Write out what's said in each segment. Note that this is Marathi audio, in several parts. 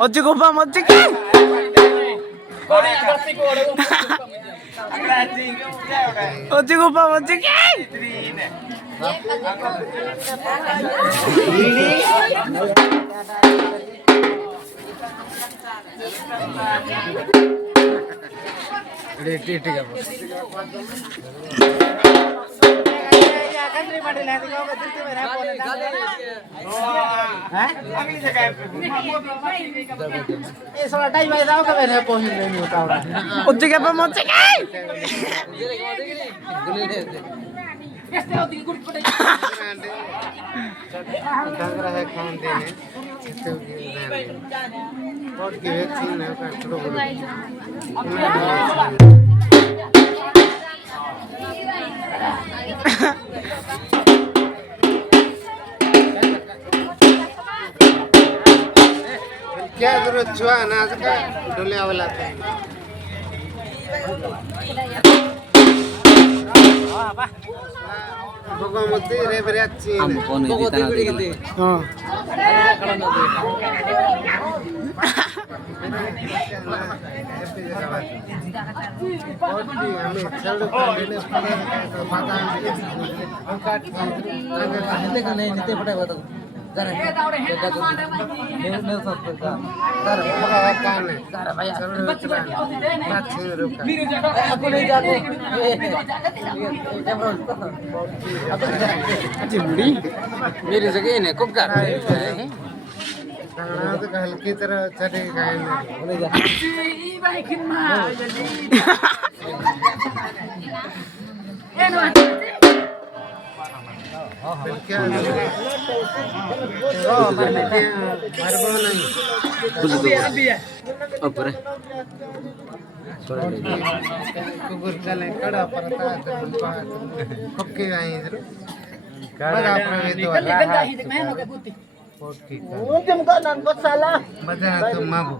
వచ్చి కుప్పం వచ్చి వచ్చి కుప్పం వచ్చి क्या जरूरत छुआ अनाज का डोलिया वाला था भगवती रे बरियाची हां मेरी जगह ने कुक कर हल्की तरह चले गए कुकुर चले कड़ा परता पक्के आए इधर बड़ा प्रवेश बजा तो माबू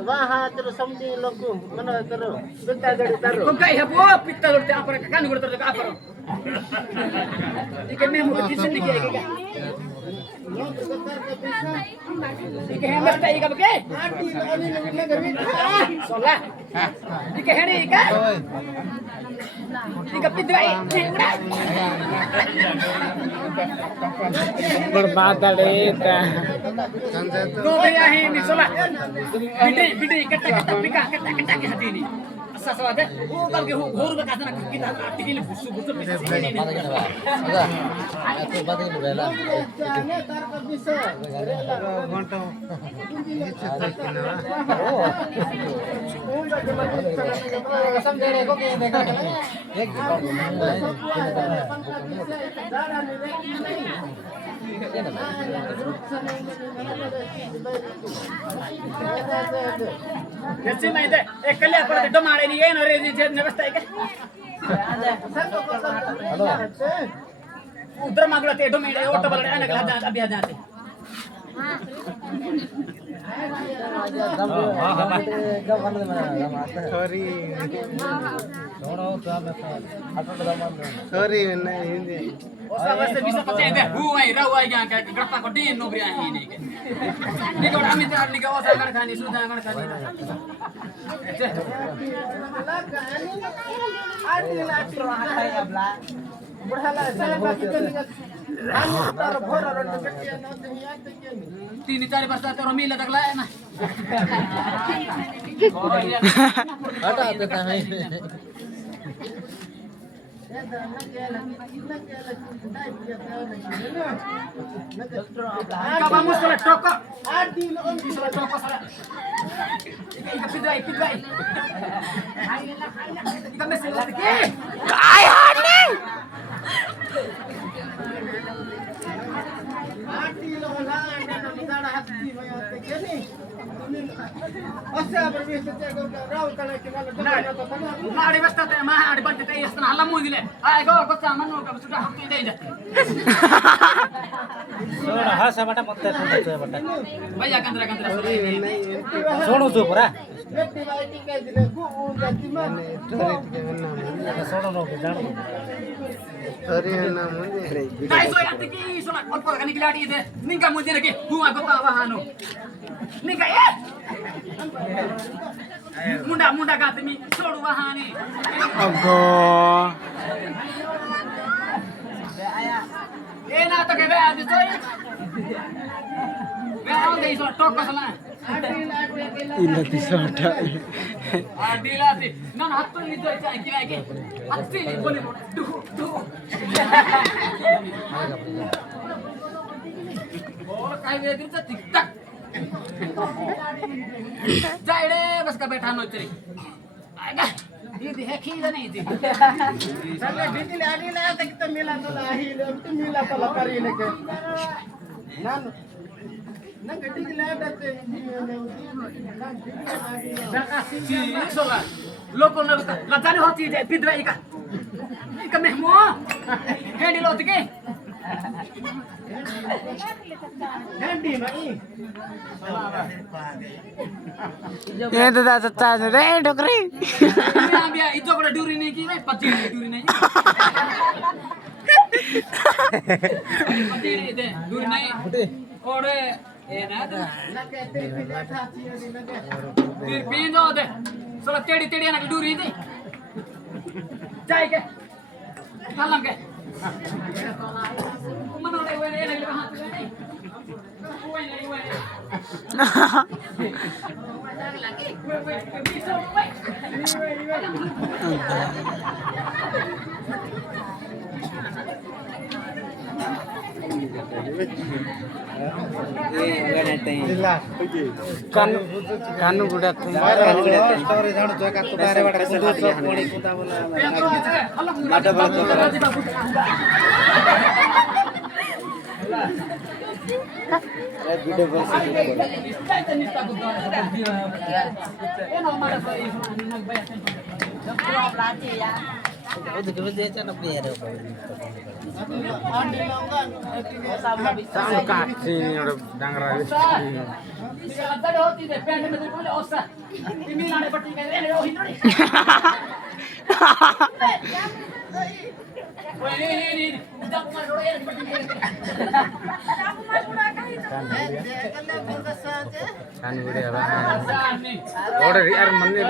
वहाँ तेरे समझे लोग को मना करो पिता गड़ी करो कौन कहीं है वो पिता लड़ते आप पर कान गुड़ते तो आप पर ठीक है मैं मुझे किसी ने किया क्या ठीक है मैं बताइए कब के सोला ठीक है नहीं क्या ठीक है पितराई बर्बाद लेता को गया है नहीं सोला बिटे इकट्ठा पिका कट्टा के हटी नहीं ऐसा सवाल है वो कल के घोर में कहता ना कितना टिकली घुसु घुसु तो बात ही बेला घंटा समझने को के देखा एक जैसे मैं इधर एक कल्या पर तो मारे नहीं है ना रे जी व्यवस्था है क्या उधर मांगला ते दो मेरे ऑटो वाले आने का अभी आ जाते सॉरी सॉरी नहीं उस वजह bisa percaya deh buai rawai yang kayak gerta ko din no bri ahi ni ni ko ami tar ni ko osa kan khani sudah kan khani तीन चार बस्ता तो मिला तक लाए ना हटा देता है vamos a la toca bisa la toka sala pidai ika mesel lagi काय हाने आटी लो ना ना निदाड़ा हत्ती होते के नहीं Asa berbisa jago raw kana kinala dana. Mari basta te mah ada bantu te yasna halam mu dile. Ay go zaman nu ka sudah hakku ide. सोड हस बटा मत सुन्दैछ बटा Baya kandra सोडौ छु पुरा Betti vai tika dile ku jati ma. थोरी टिके भन्ना सोडौ नो जानु थोरी भन्ना मुझे Dai so ya tiki so nak apa kan kiladi ide. Ninga mu dile ke huwa ko ta wahano. Ninga Munda ka timi sodu wahani. अगो Ena to ke be adi soy. Be au dei so tok ko sala. Ila दिसटा Adila ti. Nan hattu ni to cha kilai ke. Hatti ni boli du du. और काय वेगळीच टिक टक. जायडे बस का बैठा नो तरी. आगा. ये देखी नाही ती. Sala didile adila ta kita mila to lahi le tu mila to la pari le ke. Nan na didile adate Si sola. Loko na la jani hoti je pidra ika. Ika mehmo. Hendi lo tike. Handi mai. ये तो चाचा रे डोकरी Biya itu ko duri ni ki mai pati duri ni. Pati ni de duri ni. Ore ena de. Na ke teri pidra thachi ni na ke. Tir pindo de. Sola tedi na duri ni. Jai ke. Halam ke. Mano le we le ha. Uai le uai. जिल्ला कानु बुढा स्टोरी जानु जका तो बारेबाट कुदो छ कोणी कुदा सानो काट चाहिँ एउटा डाङ्ग्रा कानु बुढा एउटा यार मन्ने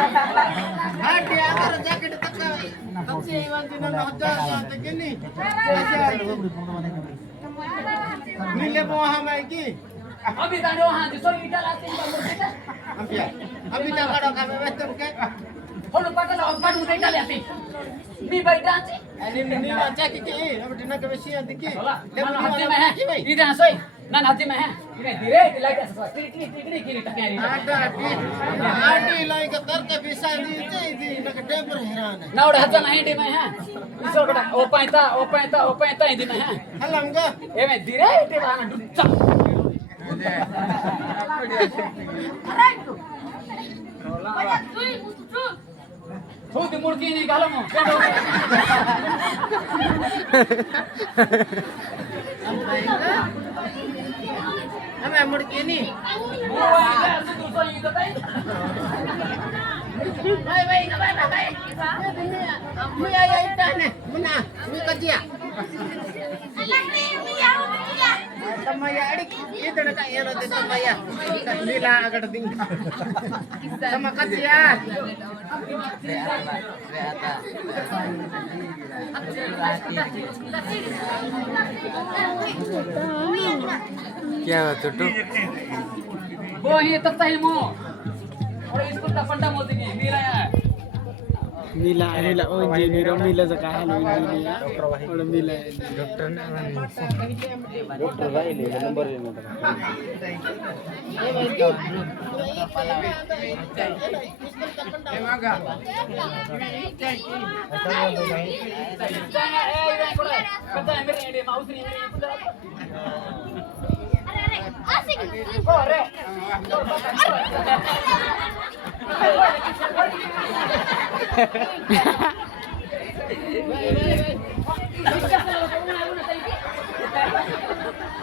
Hadi agar jaket taka. Kapsi iwan dina na hoja ta kini. Nile mo ha mai ki. अभी ताने वहां जिसो ईटा लाते हैं Ampia. Abi ta kado kame westem ke. होलो पटल और काट उठे डाले आते मी बैठा आते Ani ni na jaki ki. Abi dina ke besi anti ki. होला नन हाथे में है इधर सोई नन हाथे में है इधर धीरे लाइट ऐसा टिकड़ी की टकेरी Adi lai ke tar ke bisa ni je di na ke debur heran. ना उड़ हाथ में है में है इसो कटा ओपाइता इधर में है Halam ga. ए में धीरे इधर आना डुच्चा थोड़ी मुर्गी नहीं गालो मो Ame murki ni. Bye. Mi ayah itane. Muna. Mi kerja. Tamaya adik. Itu nak yang ada tamaya. Nila agak ding. Sama kerja. क्या छोटू वो ये तब तक मो और इसको तपंडा मोती नहीं मेरा है मिला मिला ओ इंजीनियर मिला जका हाल इंजीनियर और मिला डॉक्टर ने डॉक्टर भाई ले नंबर लेना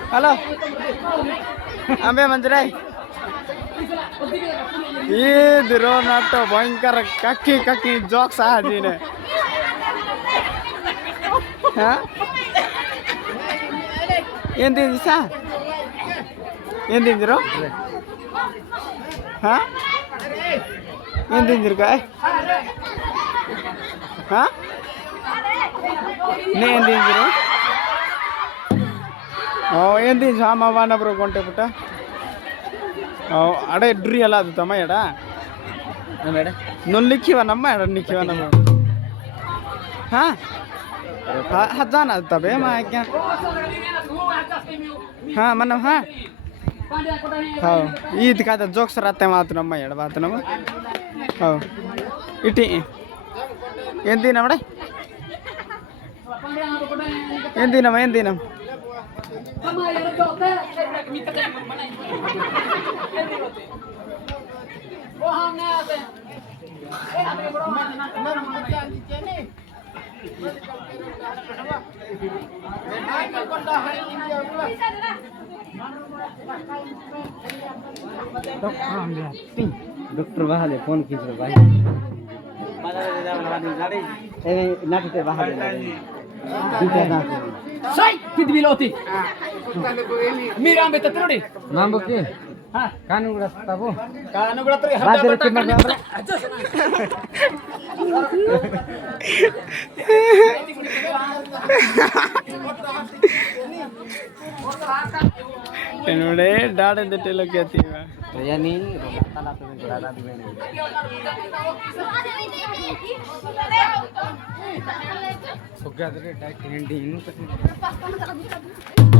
हेलो आंबे मंजराई ये दिरो नाटो भयंकर काकी काकी जोक्स आजी ने हाँ ये दिन सा ये दिन दिरो हाँ ये दिन दिरो का हाँ नहीं ये दिन दिरो ఏంది సామాన బ్రో కొంటే పుట్ట అడే ಡ್ರಿ ಅಲ್ಲ ಅದು ತಮ್ಮ ಎಡ ಮೇಡ ನೊಲ್ಲಿಕ್ಕಿವ ನಮ್ಮ ಎಡ ನಿಕ್ಕಿವ ನಮ್ಮ ಹಾ ಹಜಾನ ತಬೆ ಮಾ ಕ್ಯಾ ಹಾ ಮನ್ನ ಹಾ ಹಾ ಈದ್ ಕಾದ ಜೋಕ್ಸ್ ರಾತೆ ಮಾತು ನಮ್ಮ ಎಡ ಬಾತು ನಮ್ಮ ಹಾ ಇಟಿ ఏంది ನಮ್ಮಡೆ ఏంది ನಮ್ಮ डॉक्टर बहाले फोन कीजिए भाई नाटी से बहाले Sai, किती बिल होती मी रांबे तर तेवढे नाम के हा कानून रास्ता वो कान उघडा तरी बाजार किंमत என்னோடே டாட் இந்த டெல கேத்திவா तो यानी ताला पे में बड़ा आदमी नहीं सुग्गा दे टाइट हैंडी इन तक